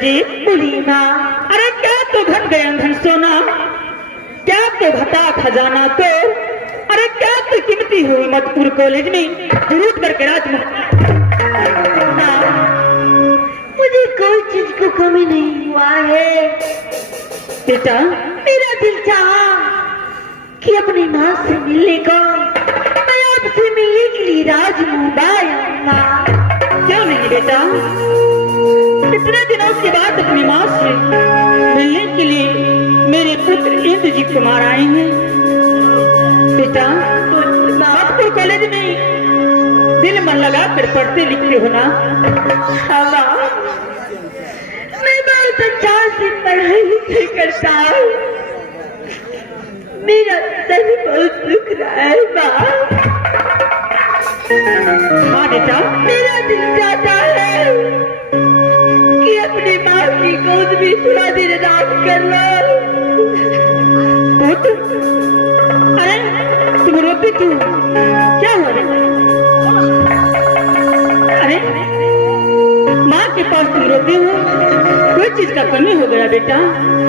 जी बोली माँ। अरे क्या तो घट गया धन सोना, क्या तो घटा खजाना, तो अरे क्या तो कीमती हुई मधुपुर कॉलेज में जरूर करके मुझे कोई चीज को कमी नहीं हुआ है बेटा। मेरा दिल चाहा कि अपनी माँ से मिलने को, मैं आपसे मिलने के लिए राजमुंबई आऊंगा। क्यों नहीं बेटा, इतने दिनों के बाद अपनी माँ से मिलने के लिए मेरे पुत्र इंद्रजीत कुमार आए हैं बेटा। नागपुर कॉलेज में दिल मन लगा कर पढ़ते लिखते हो ना? मैं बहुत अच्छा से पढ़ाई लिखाई करता हूँ, मेरा सर बहुत दुख रहा है माँ। हाँ बेटा, मेरा दिल चाहता है कि अपनी माँ की गोद में थोड़ा देर आराम कर लो। अरे तुम रोती क्यों, क्या हो रहा है? अरे माँ के पास तुम रोते हो, कोई चीज का कमी हो गया बेटा,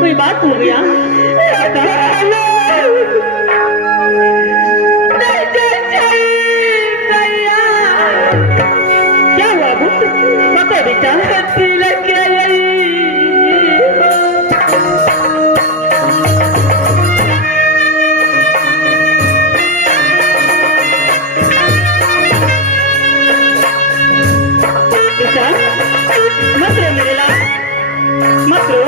कोई बात हो गया? क्या हुआ पुत्र, बता बेटा। मत रो मेरे लाल, मत रो।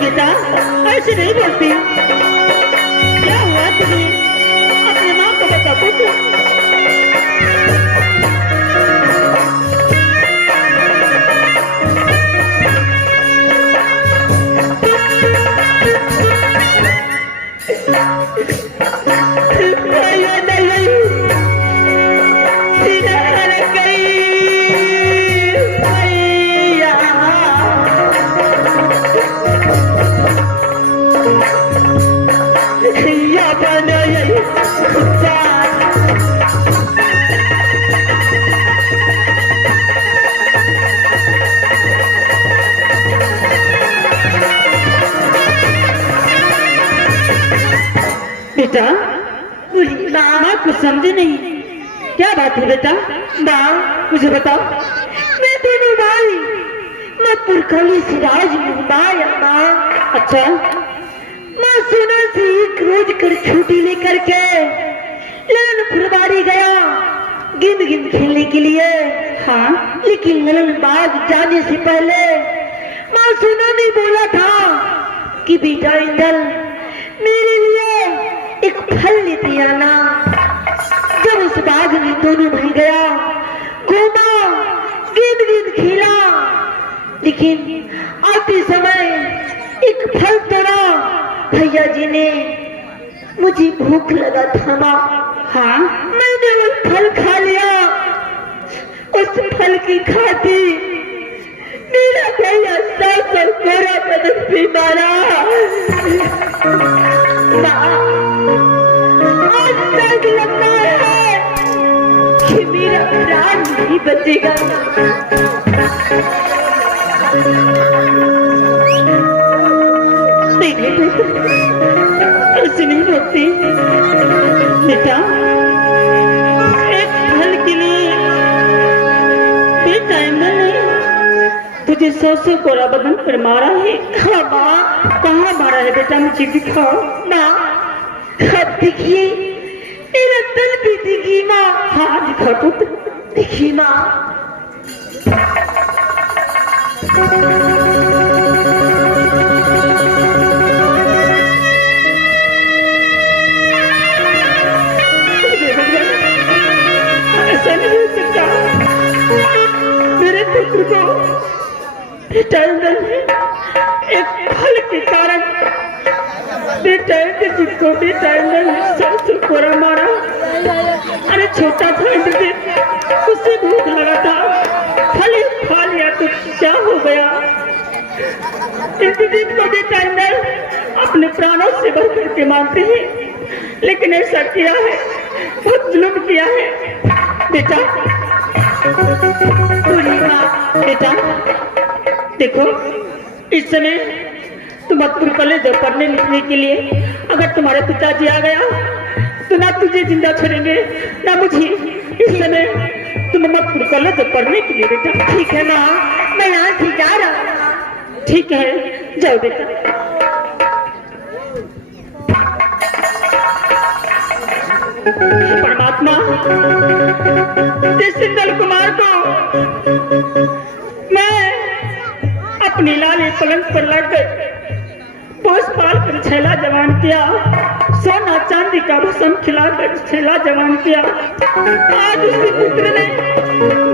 बेटा ऐसे नहीं बोलती, क्या हुआ तुम्हें? अपने माँ को बता पुत्र। बेटा माँ कुछ समझे नहीं, क्या बात है बेटा? माँ मुझे बताओ। मैं दोनों भाई मधुपुर कॉलेज से राजमुंबई माँ। अच्छा माँ सुना से एक रोज कर छुट्टी लेकर के ललन फुलवारी गया गेंद गेंद खेलने के लिए। हाँ लेकिन ललन बाग जाने से पहले माँ सुना ने बोला था कि बेटा इंदल मेरे लिए एक फल लेते आना। जब उस बाग में दोनों भाई गया, घूमा, गिन गिन खेला, लेकिन आते समय एक फल तोड़ा। भैया जी ने, मुझे भूख लगा था माँ, हाँ मैंने वो फल खा लिया। उस फल की खाती मेरा भैया 100 कोरा बदन पे मारा। आज तक लगता है कि मेरा प्राण नहीं बचेगा। नहीं ऐसे नहीं होती बेटा, एक फल के लिए बेटा तुझे 100 कोरा बदन पर मारा है। हाँ माँ, कहाँ मारा है बेटा, मुझे दिखाओ। माँ अब देखिए, मेरा तल भी दिखी माँ। हाँ दिखा तो देखिए माँ। ऐसा नहीं हो सकता, मेरे पुत्र को बेटा एक फल के कारण बेटा जिसको बेटा 100 कोरा मारा। अरे छोटा था उसे भूख लगा था, फल खा लिया तो क्या हो गया। इंद्रजीत को बेटा अपने प्राणों से बढ़ करके मानते हैं, लेकिन ऐसा किया है, बहुत जुल्म किया है बेटा। बेटा देखो, इस समय तुम मथुर कॉलेज पढ़ने लिखने के लिए, अगर तुम्हारे पिताजी आ गया तो ना तुझे जिंदा छोड़ेंगे ना मुझे। इस समय तुम मथुर कॉलेज पढ़ने के लिए बेटा। ठीक है माँ, मैं यहाँ से जा रहा हूँ। ठीक है, जाओ बेटा। परमात्मा सिंदल कुमार को मैं अपनी लाली पलंग पर लग पोस पाल कर छैला जवान किया, सोना चांदी का भस्म खिलाकर छैला जवान किया। आज उसके पुत्र ने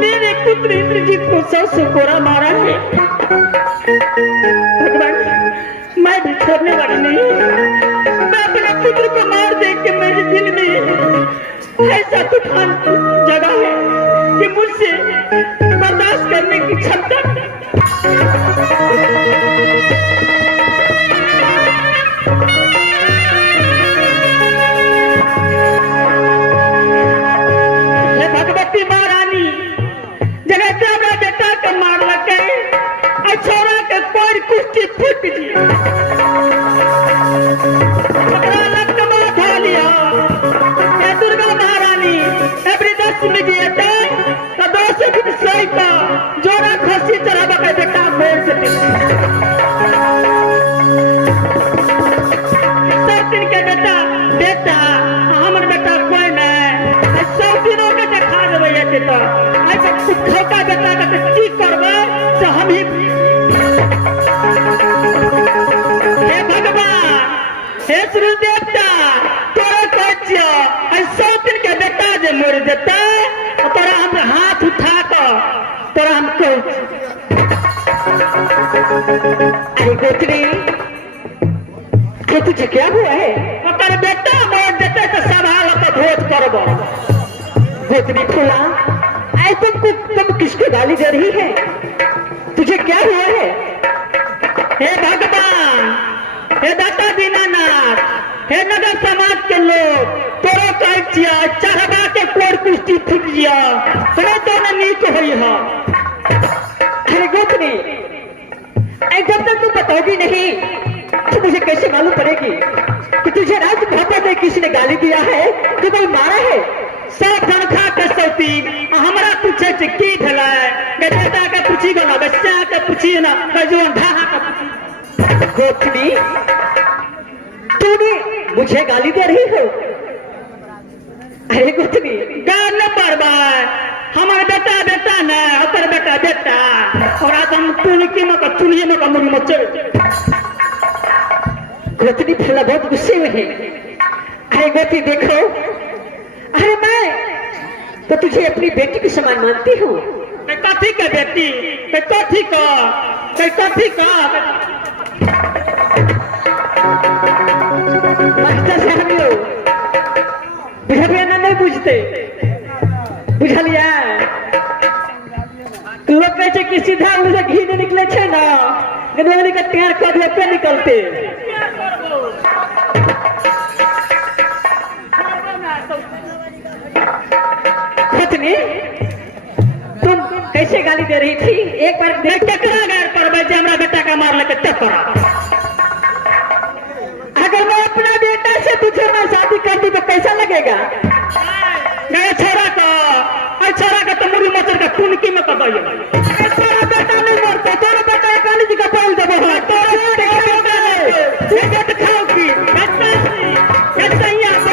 मेरे पुत्र इंद्रजीत को 100 कोरा मारा है। भगवान, मैं भी छोड़ने वाली नहीं। मैं अपने पुत्र को मार देख के मेरे दिल में ऐसा तूफान जगा है कि मुझसे बर्दाश्त करने की क्षमता नहीं। भगवती महारानी जगह बेटा के मार लगे, छोरा के कोई कुश्ती फूट दी, दुर्गा महारानी दशमी जी तो 200 फीट सोई का जोड़ा खसी चढ़ा के बेटा मोड़ से दिन के बेटा बेटा हमर बेटा कोई नहीं 100 दिनों के देखा देवे तो छोटा बेटा के की करबे तो हम ही। हे भगवान, हे सूर्य देवता, तोरा कहियो 100 दिन के बेटा जे मर देता तोरा हम हाथ उठा कर तोरा हम कह। अरे गोत्री, तुझे क्या हुआ है? अगर बेटा मर देते तो सवाल तो भोज करबो। गोत्री फुला, ऐ तुम किसको गाली दे रही है? तुझे क्या हुआ है? हे भगवान, हे दाता दीनानाथ, हे नगर समाज के लोग, तोरो कहिया चढ़वा के कोर कुश्ती फूट जिया तो न नीक होई है। अरे गोत्री, जब तक तू बताओगी नहीं तो मुझे कैसे मालूम पड़ेगी कि तुझे राज भापा में किसी ने गाली दिया है, तो कोई मारा है? सब धनखा के सौती हमारा पूछे की भला है, बेटा का पूछी गना, बच्चा का पूछी ना, जो ढाहा का पूछी। गोत्री, तूने मुझे गाली दे रही हो? अरे गोत्री, गाल न पड़बा, हमारा बेटा बेटा न अतर बेटा बेटा, और आज हम तुनकी मका चुनिए मका मुड़ी मचल। गोत्री फला बहुत गुस्से में है। अरे गोत्री देखो, अरे मैं तो तुझे अपनी बेटी के समान मानती हूँ। कथी का बेटी, कथी का, कथी का मास्टर साहब लोग बुझलिया ना, नहीं बुझते, बुझलिया। लोग कहे कि सीधा मुझे घी नहीं निकले छे ना, गनवाली का तैयार कभी पे निकलते। पत्नी तुम कैसे गाली दे रही थी? एक बार देख केकरा गैर पर बैठे हमरा बेटा का मार लेके टपरा। अगर मैं अपना बेटा से तुझे मैं शादी कर दूं तो कैसा लगेगा? गए छोरा का तो मुड़ी मचर का कुनकी में कर दिया। तेरा बेटा नहीं मरता, तेरा बेटा एक काली जी का पैर दबा है। ये बेटा खाओगी कैसे ही आप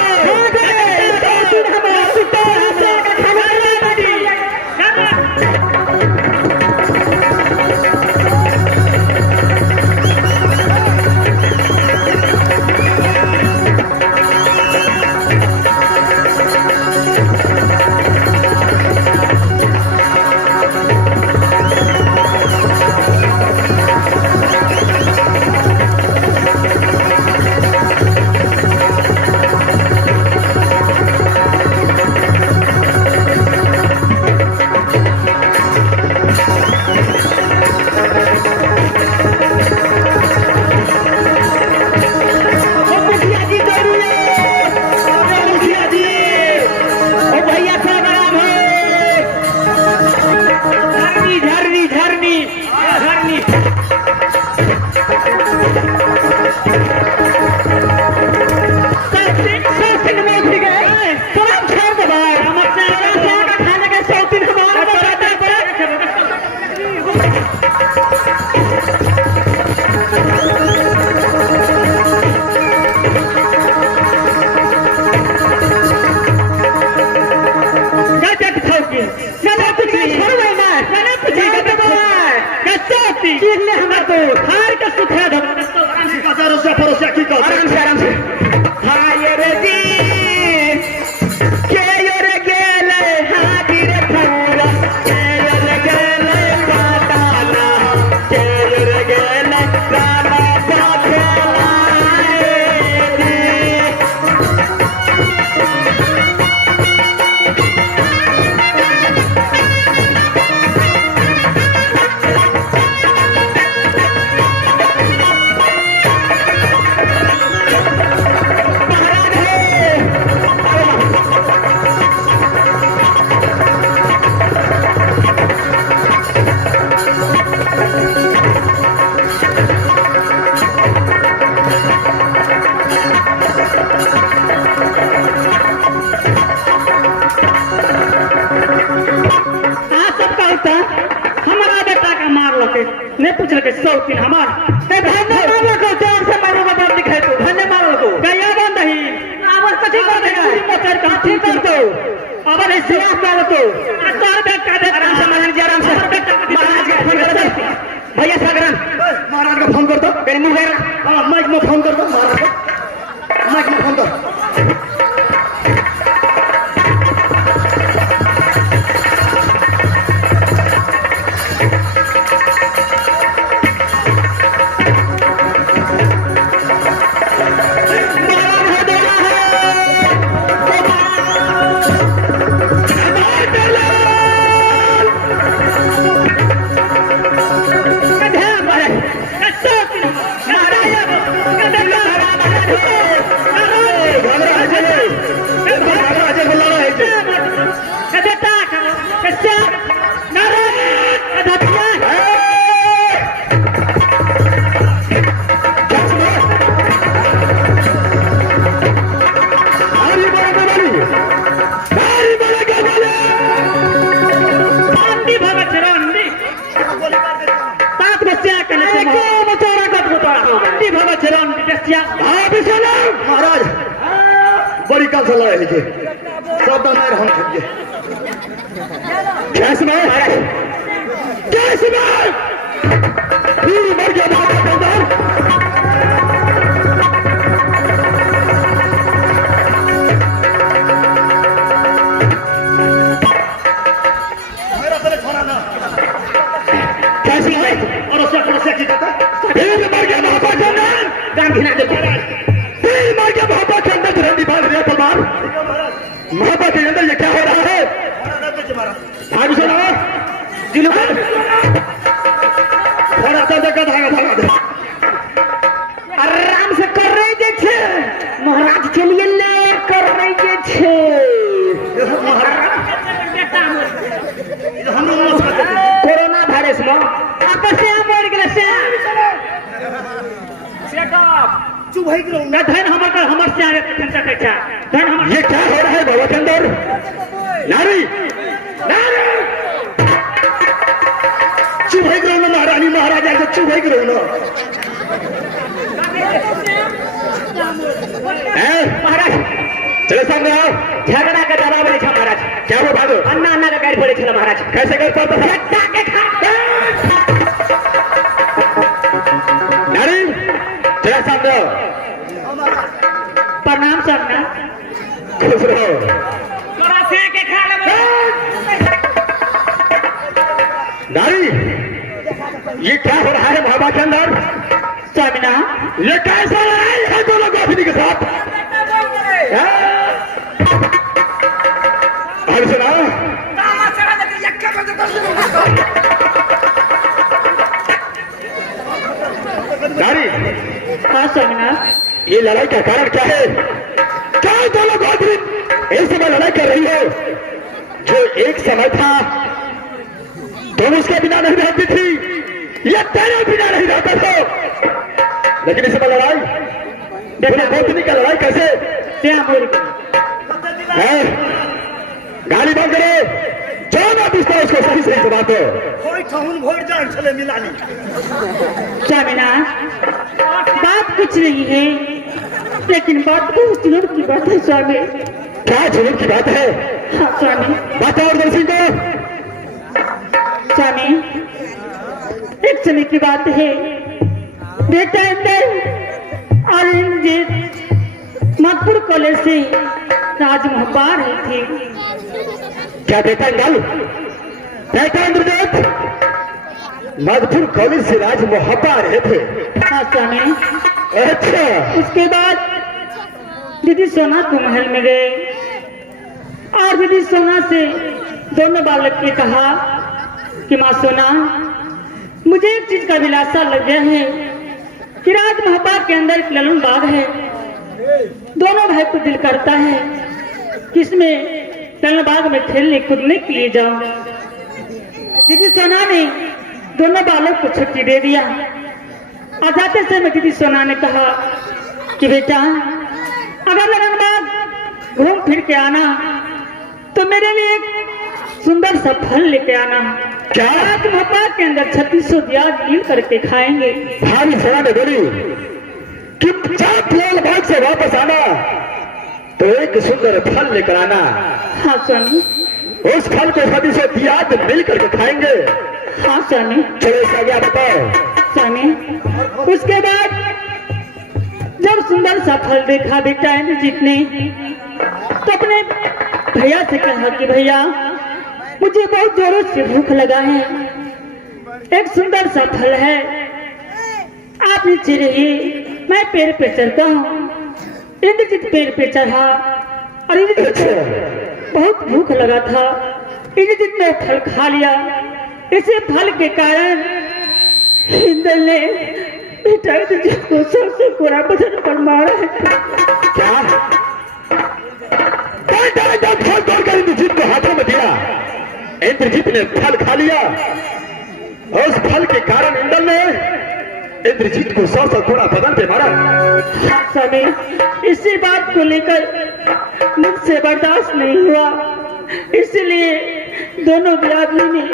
नहीं पूछ रहे शौकीन हमार धन्य दिखाए तो धन्य मारो तो गया बंद ही आवाज कथी कर देगा? मोटर का ठीक कर दो। अब अरे जवाब डालो तो तार बैग का दे आराम से महाराज जी, आराम से महाराज का फोन कर दो। भैया सागरन महाराज का फोन कर दो। तेरे मुंह है माइक में फोन कर दो महाराज को, माइक में फोन दो। महाराज बड़ी काल से लड़ाई थी सब दाना हम थे कैसे में फिर मर गया आगे सुनो दिलू थोड़ा सा जगह धागा धागा दे आराम से कर रहे जे छे महाराज चलिए ले कर रहे जे छे कोरोना वायरस में आपस में मर गेल से चुप है करो ना धन हमर से आगे खर्चा खर्चा धन हमर ये क्या हो रहा है बाबा के अंदर नारी नारी चुप है करो ना महारानी महाराजा से चुप है करो ना महाराज चलो सामने आओ झगड़ा का जवाब नहीं था महाराज क्या वो भागो अन्ना अन्ना का गाड़ी पड़े थे महाराज कैसे कर पाता था झट्टा के खा नारी चलो सामने आओ प्रणाम सरना खुश रहो तोरा से के खा ले नारी ये क्या हो रहा है बाबा के अंदर स्वामिना ये कैसा लड़ाई है दोनों गोपिनी के साथ और सुनाओ नारी हाँ स्वामिना ये लड़ाई का कारण क्या है क्या दोनों गोपिनी इस समय लड़ाई कर रही हो जो एक समय था तुम उसके बिना नहीं रहती थी या तेरे बिना नहीं रहता था लेकिन इस समय लड़ाई दोनों गोपिनी का लड़ाई कैसे है गाली बंद करो जो ना पूछता उसको सही सही जवाब दो स्वामिना बात कुछ नहीं है लेकिन बात बहुत जुनून की बात है स्वामी क्या जुनून की बात है हाँ स्वामी बताओ दर्शन को स्वामी एक समय की बात है बेटा अंदर और इंद्रजीत माधपुर कॉलेज से राजमहल रहे थे क्या बेटा इंदल बेटा इंद्रजीत मधुपुर कॉलेज से राज मोहब्बा रहे थे हाँ स्वामी अच्छा उसके बाद दीदी सोना को महल में गए और दीदी सोना से दोनों बालक ने कहा कि माँ सोना मुझे एक चीज का विलासा लग गया है कि राज मोहब्बा के अंदर एक ललन बाग है दोनों भाई को दिल करता है कि इसमें ललन बाग में खेलने कूदने के लिए जाओ दीदी सोना ने दोनों बालक को छुट्टी दे दिया और जाते समय दीदी सोना ने कहा कि बेटा अगर ललन बाग घूम फिर के आना तो मेरे लिए एक सुंदर सा फल लेके आना क्या राज मोहब्बा के अंदर 3600 प्याज मिल करके खाएंगे भारी सोना ने बोली कि 50 लाल बाग से वापस आना तो एक सुंदर फल लेकर आना हाँ स्वामी उस फल को 3600 प्याज मिल करके खाएंगे हाँ स्वामी चलो इसका क्या बताओ स्वामी उसके बाद जब सुंदर सा फल देखा बेटा इंद्रजीत ने तो अपने भैया से कहा कि भैया मुझे बहुत जोरों से भूख लगा है एक सुंदर सा फल है आप नीचे रहिए मैं पेड़ पे चढ़ता हूँ इंद्रजीत पेड़ पे चढ़ा और इंद्रजीत को बहुत भूख लगा था इंद्रजीत ने फल खा लिया इसे फल के कारण इंद्र ने बेटा इंद्रजीत को सबसे पूरा बदन पर मारा है क्या बेटा जब फल तोड़कर इंद्रजीत को हाथों में दिया इंद्रजीत ने फल खा लिया और उस फल के कारण इंद्र ने इंद्रजीत को 100 घोड़ा बदन पे मारा समय इसी बात को लेकर मुझसे बर्दाश्त नहीं हुआ इसलिए दोनों बिरादरी में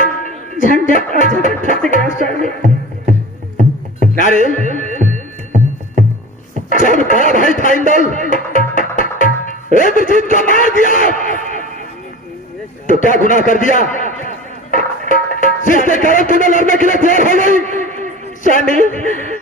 झंझट और झगड़ फंस गया स्वामी नारे जब बड़ा भाई था इंदल इंद्रजीत को मार दिया तो क्या गुनाह कर दिया जिसके कारण तूने लड़ने के लिए तैयार हो गई स्वामी